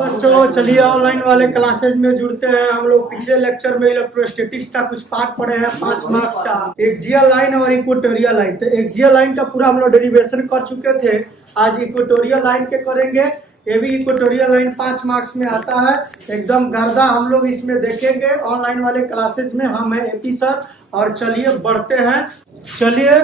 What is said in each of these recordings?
बच्चों, चलिए ऑनलाइन वाले क्लासेज में जुड़ते हैं। हम लोग पिछले लेक्चर में इलेक्ट्रोस्टैटिक्स का कुछ पार्ट पढ़े हैं 5 मार्क्स का, एक्सियल लाइन और इक्वेटोरियल लाइन। तो एक्सियल लाइन का पूरा हम लोग डेरिवेशन कर चुके थे, आज इक्वेटोरियल लाइन के करेंगे। ये भी इक्वेटोरियल लाइन 5 मार्क्स में आता है, एकदम गर्दा हम लोग इसमें देखेंगे ऑनलाइन वाले क्लासेज में। हम है एपी सर और चलिए बढ़ते हैं। चलिए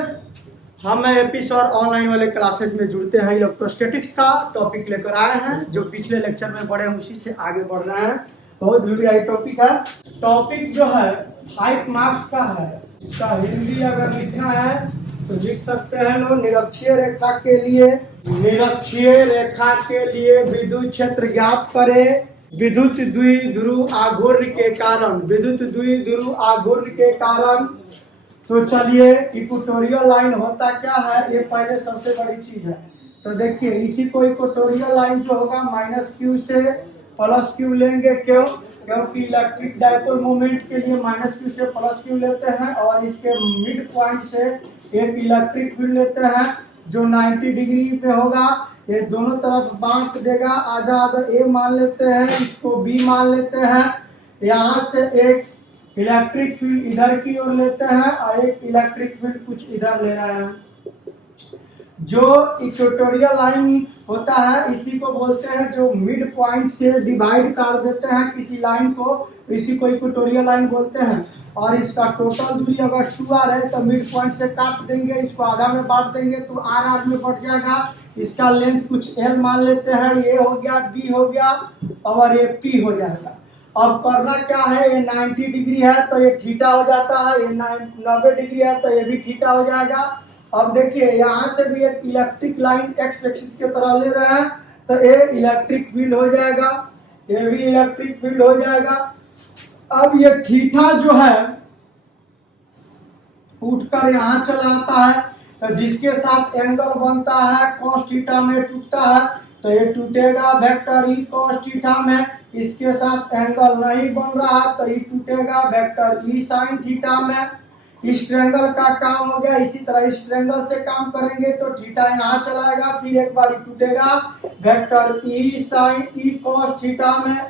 हम एपी सर ऑनलाइन वाले क्लासेज में जुड़ते हैं। इलेक्ट्रोस्टैटिक्स का टॉपिक लेकर आए हैं, जो पिछले लेक्चर में पढ़े हैं उसी से आगे बढ़ रहे हैं। बहुत बढ़िया टॉपिक है। टॉपिक जो है 5 मार्क्स का है। इसका हिंदी अगर लिखना है तो लिख सकते हैं लोग। निरक्षीय रेखा के लिए, निरक्षीय रेखा के लिए विद्युत क्षेत्र ज्ञात करें। विद्युत द्विध्रुव आघूर्ण के कारण, विद्युत द्विध्रुव आघूर्ण के कारण। तो चलिए इक्वेटोरियल लाइन होता क्या है, ये पहले सबसे बड़ी चीज है। तो देखिए इसी को इक्वेटोरियल लाइन जो होगा -q से +q लेंगे। क्यों? क्योंकि इलेक्ट्रिक डाइपोल मोमेंट के लिए -q से +q लेते हैं और इसके मिड पॉइंट से एक इलेक्ट्रिक फील्ड लेते हैं जो 90 डिग्री पे होगा। ये दोनों तरफ बांट देगा, आधा आधा ए मान लेते हैं, इसको बी मान लेते हैं। यहाँ से एक इलेक्ट्रिक फील्ड इधर की ओर लेते हैं और एक इलेक्ट्रिक फील्ड कुछ इधर ले रहे हैं। जो इक्वेटोरियल लाइन होता है इसी को बोलते हैं, जो मिड पॉइंट से डिवाइड कर देते हैं किसी लाइन को, इसी को इक्वेटोरियल लाइन बोलते हैं। और इसका टोटल दूरी अगर 2r है तो मिड पॉइंट से काट देंगे, इसको आधा में बांट देंगे तो r में बढ़ जाएगा। इसका लेंथ कुछ l मान लेते हैं, ये हो गया, b हो गया और ये p हो जाएगा। अब करना क्या है, ये 90 डिग्री है तो ये थीटा हो जाता है, ये 90 डिग्री है तो ये भी थीटा हो जाएगा। अब देखिए यहाँ से भी एक इलेक्ट्रिक लाइन एक्स एक्सिस की तरह ले रहे हैं तो ये इलेक्ट्रिक फील्ड हो जाएगा, ये भी इलेक्ट्रिक फील्ड हो जाएगा। अब ये थीटा जो है उठकर यहाँ चला आता है, तो जिसके साथ एंगल बनता है cos थीटा में टूटता है, तो ये टूटेगा वेक्टर ई cos थीटा में। इसके साथ एंगल नहीं बन रहा तो ये टूटेगा वेक्टर ई sin थीटा में। इस ट्रायंगल का काम हो गया। इसी तरह इस ट्रायंगल से काम करेंगे तो थीटा यहाँ चलाएगा, फिर एक बार टूटेगा वेक्टर ई sin ई cos थीटा में।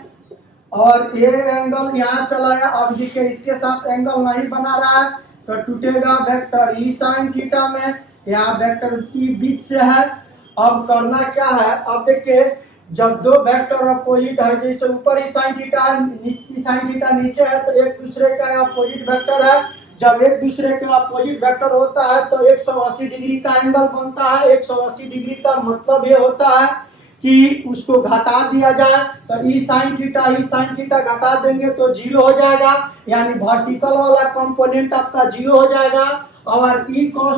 और ये एंगल यहाँ चलाया, अब देखिए इसके साथ एंगल नहीं बना रहा है तो टूटेगा वेक्टर ई sin थीटा में। यहाँ वेक्टर ई बीच से है। अब करना क्या है, अब देखिए जब दो वेक्टर अपोजिट है, जैसे ऊपर ही sin थीटा है, नीचे sin थीटा नीचे है, तो एक दूसरे का अपोजिट वेक्टर है। जब एक दूसरे का अपोजिट वेक्टर होता है तो 180 डिग्री का एंगल बनता है। 180 डिग्री का मतलब ये होता है कि उसको घटा दिया जाए, तो ई sin थीटा घटा देंगे तो 0 हो जाएगा, यानी वर्टिकल वाला कंपोनेंट आपका 0 हो जाएगा। और ई cos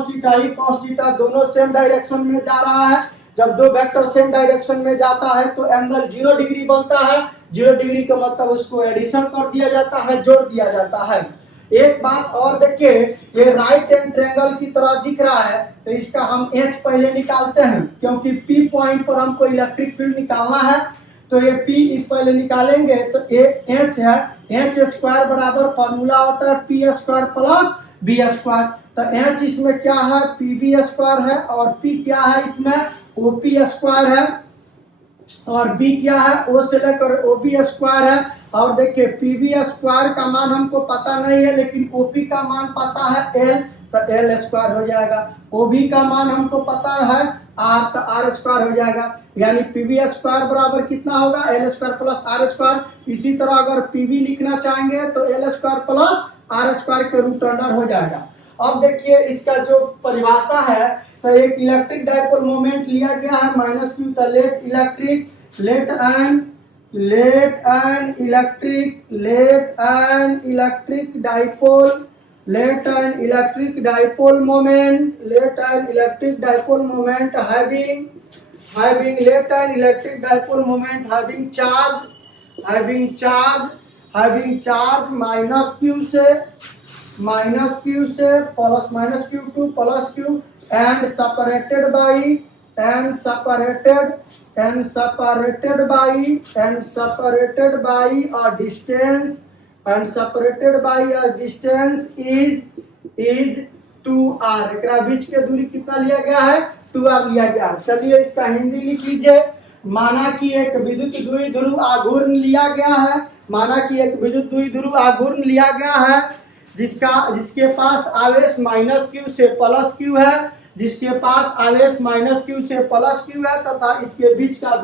थीटा दोनों सेम डायरेक्शन में जा रहा है। जब दो वेक्टर सेम डायरेक्शन में जाता है तो एंगल 0 डिग्री बनता है। 0 डिग्री का मतलब उसको एडिशन कर दिया जाता है, जोड़ दिया जाता है। एक बात और देखिए, ये राइट हैंड ट्रायंगल की तरह दिख रहा है तो इसका हम H पहले निकालते हैं, क्योंकि P पॉइंट पर हमको इलेक्ट्रिक फील्ड निकालना है। तो ये P इस पहले निकालेंगे तो ये H है। H स्क्वायर बराबर फॉर्मूला होता है P square plus B square. तो H इसमें क्या है, PB स्क्वायर है, और P क्या है इसमें, OP स्क्वायर है, और B क्या है, O से लेकर OB स्क्वायर है। और देखिए PB स्क्वायर का मान हमको पता नहीं है, लेकिन OP का मान पता है L, तो L स्क्वायर हो जाएगा। OB का मान हमको पता है R, तो R स्क्वायर हो जाएगा। यानी PB स्क्वायर बराबर कितना होगा, L square plus R square. इसी तरह अगर PB लिखना चाहेंगे तो L square plus R square के रूट अंडर हो जाएगा। अब देखिए इसका जो परिभाषा है, तो एक इलेक्ट्रिक डाइपोल मोमेंट लिया गया है -q, तो let an electric dipole moment having charge -q से -q to +q and separated by a distance is 2r। एकरा बीच के दूरी कितना लिया गया है, 2r लिया गया है। चलिए इसका हिंदी लिख लीजिए। माना कि एक विद्युत द्विध्रुव आघूर्ण लिया गया है, माना कि एक विद्युत द्विध्रुव आघूर्ण लिया गया है जिसके पास आवेश -q से +q है, जिसके पास आवेश -q से +q है तथा इसके बीच का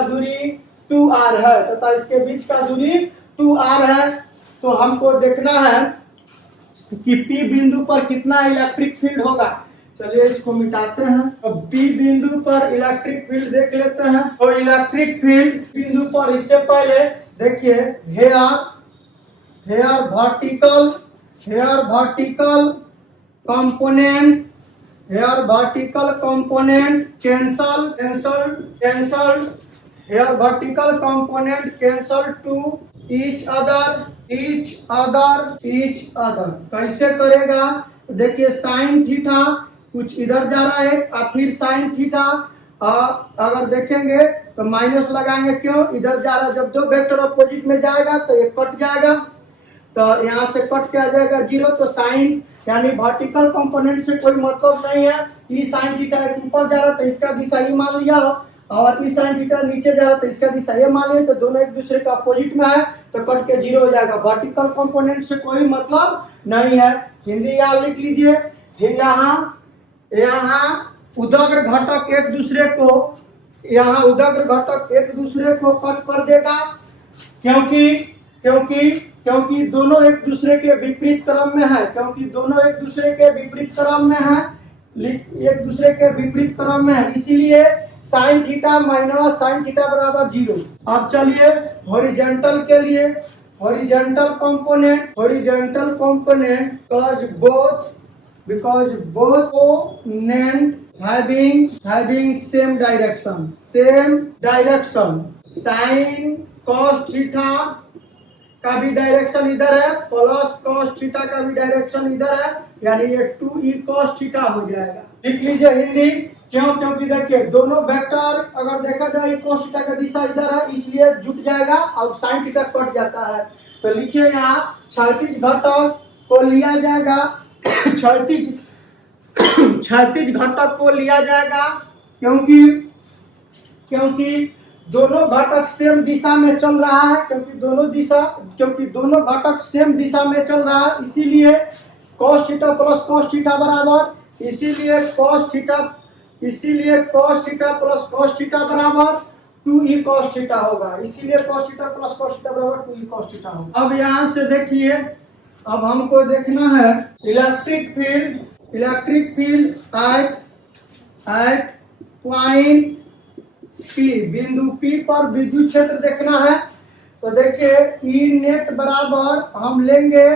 दूरी 2r है, तथा इसके बीच का दूरी 2r है। तो हमको देखना है कि P बिंदु पर कितना इलेक्ट्रिक फील्ड होगा। चलिए इसको मिटाते हैं। अब P बिंदु पर इलेक्ट्रिक फील्ड देख लेते हैं। तो इलेक्ट्रिक फील्ड बिंदु पर इससे पहले देखिए here vertical component cancel to each other. कैसे करेगा? देखिए साइन थीटा कुछ इधर जा रहा है और फिर साइन थीटा अगर देखेंगे तो माइनस लगाएंगे, क्यों? इधर जा रहा है, जब दो वेक्टर अपोजिट में जाएगा तो ये कट जाएगा, तो यहाँ से कट के आ जाएगा 0। तो साइन यानी वर्टिकल कंपोनेंट से कोई मतलब नहीं है। ई साइन थीटा ऊपर जा रहा है तो इसका दिशा ई मान लिया हो, और ई साइन थीटा नीचे जा रहा है तो इसका दिशा ये मान लिया, तो दोनों एक दूसरे का अपोजिट में है तो कट के 0 हो जाएगा। वर्टिकल कंपोनेंट से कोई मतलब नहीं है। हिंदी यहाँ लिख लीजिए, यहाँ उदग्र घटक एक दूसरे को कट कर देगा, क्योंकि दोनों एक दूसरे के विपरीत क्रम में है, इसीलिए sine theta minus sine theta बराबर 0। अब चलिए हॉरिजॉन्टल के लिए, horizontal component because both component having same direction, sin cos theta का भी डायरेक्शन इधर है, प्लस cos थीटा का भी डायरेक्शन इधर है, यानी ये 2e cos थीटा हो जाएगा। लिख लीजिए हिंदी, क्योंकि देखिए दोनों वेक्टर अगर देखा जाए cos थीटा का दिशा इधर है, इसलिए जुट जाएगा और sin थीटा कट जाता है। तो लिखिए यहाँ क्षैतिज घटक को लिया जाएगा, क्षैतिज घटक को लिया जाएगा, क्योंकि दोनों घटक सेम दिशा में चल रहा है, क्योंकि दोनों घटक सेम दिशा में चल रहा है, इसीलिए cos theta plus cos theta बराबर, इसीलिए cos theta plus cos theta बराबर 2e cos थीटा होगा, इसीलिए cos theta plus cos theta बराबर 2e cos थीटा होगा। अब यहाँ से देखिए, अब हमको देखना है electric field at point P, बिंदु P पर विद्युत क्षेत्र देखना है। तो देखिए E नेट बराबर हम लेंगे,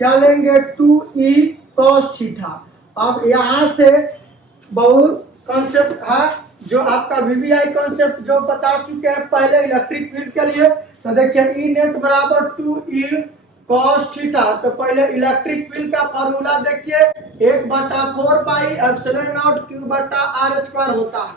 क्या लेंगे 2e cos थीटा। अब यहाँ से बहुत कॉन्सेप्ट है जो आपका VBI कॉन्सेप्ट जो बता चुके हैं पहले इलेक्ट्रिक फील्ड के लिए। तो देखिए E नेट बराबर 2e cos थीटा। तो पहले इलेक्ट्रिक फील्ड का फॉर्मूला देखिए, 1/4 पाई एप्सिलॉन नॉट q बटा r स्क्वायर होता है।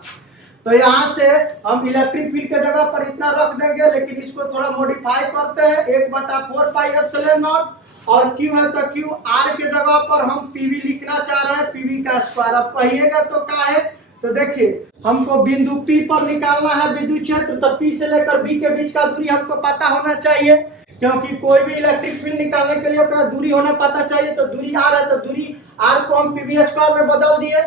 तो यहाँ से हम इलेक्ट्रिक फील्ड के जगह पर इतना रख देंगे, लेकिन इसको थोड़ा मॉडिफाई करते हैं, 1/4 पाई एप्सिलॉन नॉट, और q है तो q, r के जगह पर हम pv लिखना चाह रहे हैं, pv का स्क्वायर। अब कहिएगा तो क्या है? तो देखिए हमको बिंदु P पर निकालना है विद्युत क्षेत्र, तो P से लेकर B के बीच का दूरी हमको पता होना चाहिए, क्योंकि कोई भी इलेक्ट्रिक फील्ड निकालने के लिए अपना दूरी होना पता चाहिए। तो दूरी r है, तो दूरी r को हम pv स्क्वायर में बदल दिए।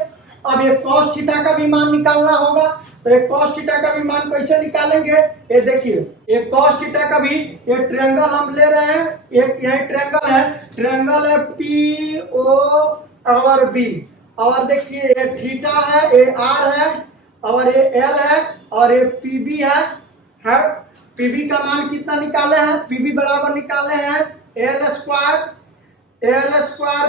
अब ये cos थीटा का भी मान निकालना होगा, तो ये cos थीटा का भी मान कैसे निकालेंगे? ये देखिए, ये cos थीटा का भी ये ट्रायंगल हम ले रहे हैं, एक यही ट्रायंगल है PO और B, और देखिए ये थीटा है, ये r है, और ये L है, और ये PB है। PB का मान कितना निकाले हैं? PB बराबर निकाले हैं L square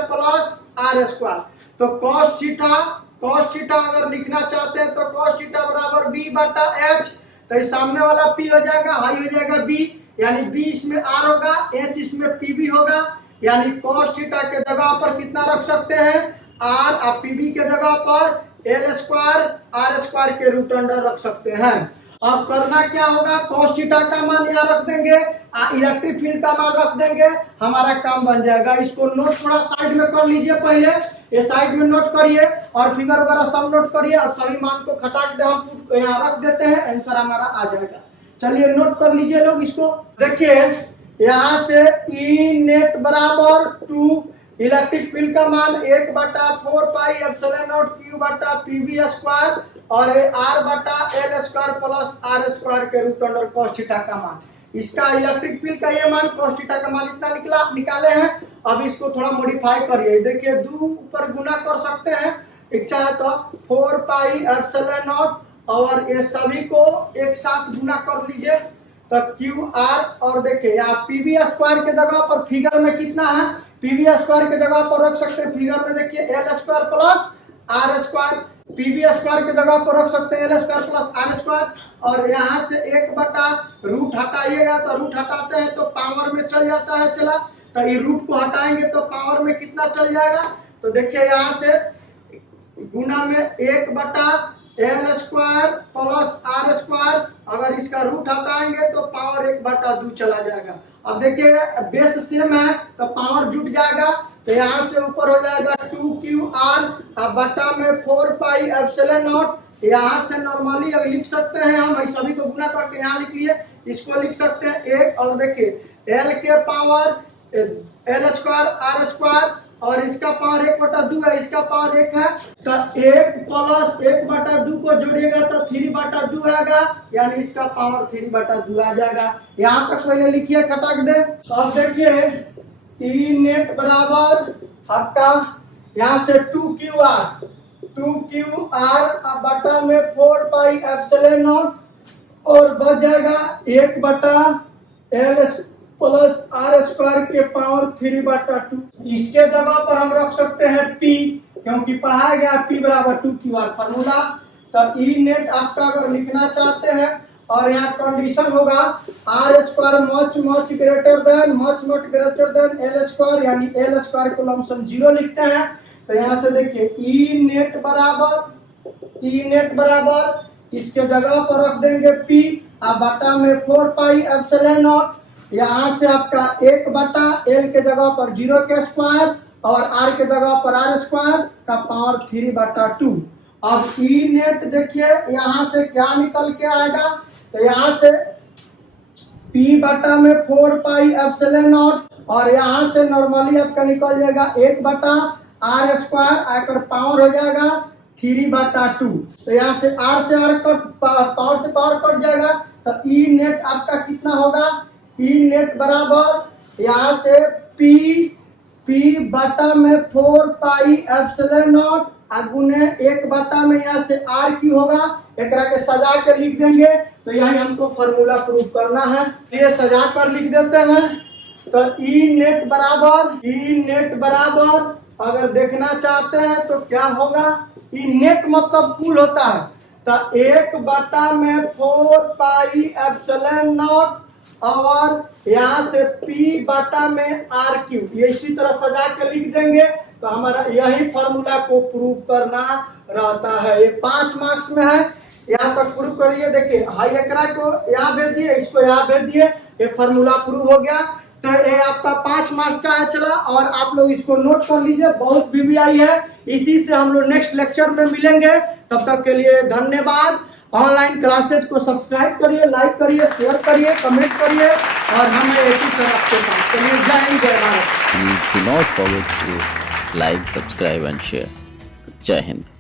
plus R square. तो cos थीटा अगर लिखना चाहते हैं तो cos थीटा बराबर B बटा H, तो इस सामने वाला P हो जाएगा, हाई हो जाएगा B, यानी B इसमें R होगा, H इसमें PB होगा, यानी cos थीटा के जगह पर कितना रख सकते हैं? R, और PB के जगह पर L स्क्वायर R स्क्वायर के रूट अंडर रख सकते हैं। अब करना क्या होगा, cos थीटा का मान यहाँ रख देंगे, इलेक्ट्रिक फील्ड का मान रख देंगे, हमारा काम बन जाएगा। इसको नोट थोड़ा साइड में कर लीजिए, पहले ये साइड में नोट करिए और फिगर वगैरह सब नोट करिए और सभी मान को खटाक दे हम यहाँ रख देते हैं, आंसर हमारा आ जाएगा। चलिए नोट कर लीजिए लोग इसको। देखिए यहाँ से ई नेट बराबर 2 इलेक्ट्रिक फील्ड का मान 1/4 पाई एप्सिलॉन नॉट क्यू बटा पीवी स्क्वायर और आर बटा L square plus R square के रूट अंडर cos थीटा का मान। इसका इलेक्ट्रिक फील्ड का ये मान cos थीटा का मान इतना निकाले हैं। अब इसको थोड़ा मॉडिफाई करिए, देखिए 2 ऊपर गुना कर सकते हैं, इच्छा है तो 4 पाई एप्सिलॉन नॉट और ये सभी को एक साथ गुना कर लीजिए तो क्यू आर। और देखिए यहाँ पीवी स्क्वायर के जगह पर फिगर में कितना है, पीवी स्क्वायर के जगह पर रख सकते हैं, फिगर में देखिए L square plus R square, PV square के जगह पर रख सकते हैं L square plus R square. और यहाँ से 1/रूट हटाइएगा तो रूट हटाते हैं तो पावर में चल जाता है, चला तो ये रूट को हटाएंगे तो पावर में कितना चल जाएगा, तो देखिए यहाँ से गुना में 1/एल स्क्वायर प्लस आर स्क्वायर, अगर इसका रूट हटाएंगे तो पावर 1/2 चला जाएगा। अब देखिए बेस सेम है तो पावर जुट जाएगा, तो यहाँ से ऊपर हो जाएगा 2QR बटा में 4 पाई एप्सिलॉन नॉट। यहाँ से नॉर्मली अगर लिख सकते हैं हम सभी को गुना करके यहाँ लिख लिए, इसको लिख सकते हैं 1 और देखिए एल के power L square R square और इसका पावर 1/2 है, इसका पावर 1 है तो 1 प्लस 1/2 को जोड़िएगा तो 3/2 आएगा, यानी इसका पावर 3/2 आ जाएगा। यहाँ तक पहले लिखिए खटाक दे। अब देखिए ई नेट बराबर आपका यहाँ से 2QR बटा में 4 पाई एप्सिलॉन नॉट और बच जाएगा 1/एल प्लस आर स्क्वायर के पावर 3/2। इसके जगह पर हम रख सकते हैं P, क्योंकि पढ़ाया गया P बराबर 2QR फॉर्मूला। तब ई नेट आपका अगर लिखना चाहते हैं और यहाँ कंडीशन होगा R square much greater than L square, यानी एल स्क्वायर को लमसम 0 लिखते हैं। तो यहाँ से देखिए ई नेट बराबर इसके जगह पर रख देंगे P बटा में 4 पाई एप्सिलॉन नॉट, यहाँ से आपका 1/एल के जगह पर 0 के स्क्वायर और आर के जगह पर आर स्क्वायर का पावर 3/2। अब ई नेट देखिए यहाँ से क्या निकल के आएगा, तो यहाँ से P बटा में 4 पाई एप्सिलॉन नॉट और यहाँ से नॉर्मली आपका निकल जाएगा 1/आर स्क्वायर आकर पावर हो जाएगा 3/2। तो यहाँ से आर कट पावर से पावर कट जाएगा, तो ई नेट आपका कितना होगा, ई नेट बराबर यहाँ से P बटा में 4 पाई एप्सिलॉन नॉट गुने 1/, में यहाँ से आर की होगा, एक के सजा के लिख देंगे तो यही हमको फॉर्मूला प्रूव करना है, ये सजा कर लिख देते हैं। तो ई नेट बराबर अगर देखना चाहते हैं तो क्या होगा, ई नेट मतलब कुल होता है, तो 1/, में 4 पाई एप्सिलॉन नॉट और यहाँ से P बटा में आर क्यूब, ये इसी तरह सजा के लिख देंगे तो हमारा यही फॉर्मूला को प्रूव करना रहता है। ये 5 मार्क्स में है, यहाँ तक प्रूव करिए। देखिए हाई एकरा को यहाँ भेज दिए, इसको यहाँ भेज दिए, ये फॉर्मूला प्रूव हो गया। तो ये आपका 5 मार्क्स का है, चला और आप लोग इसको नोट कर लीजिए, बहुत VVI है। इसी से हम लोग नेक्स्ट लेक्चर में मिलेंगे, तब तक के लिए धन्यवाद। ऑनलाइन क्लासेज को सब्सक्राइब करिए, लाइक करिए, शेयर करिए, कमेंट करिए और हमें एक ही सर आपके साथ। चलिए जय हिंद, जय Bharat. Do not forget to like, subscribe and share. Jai Hind.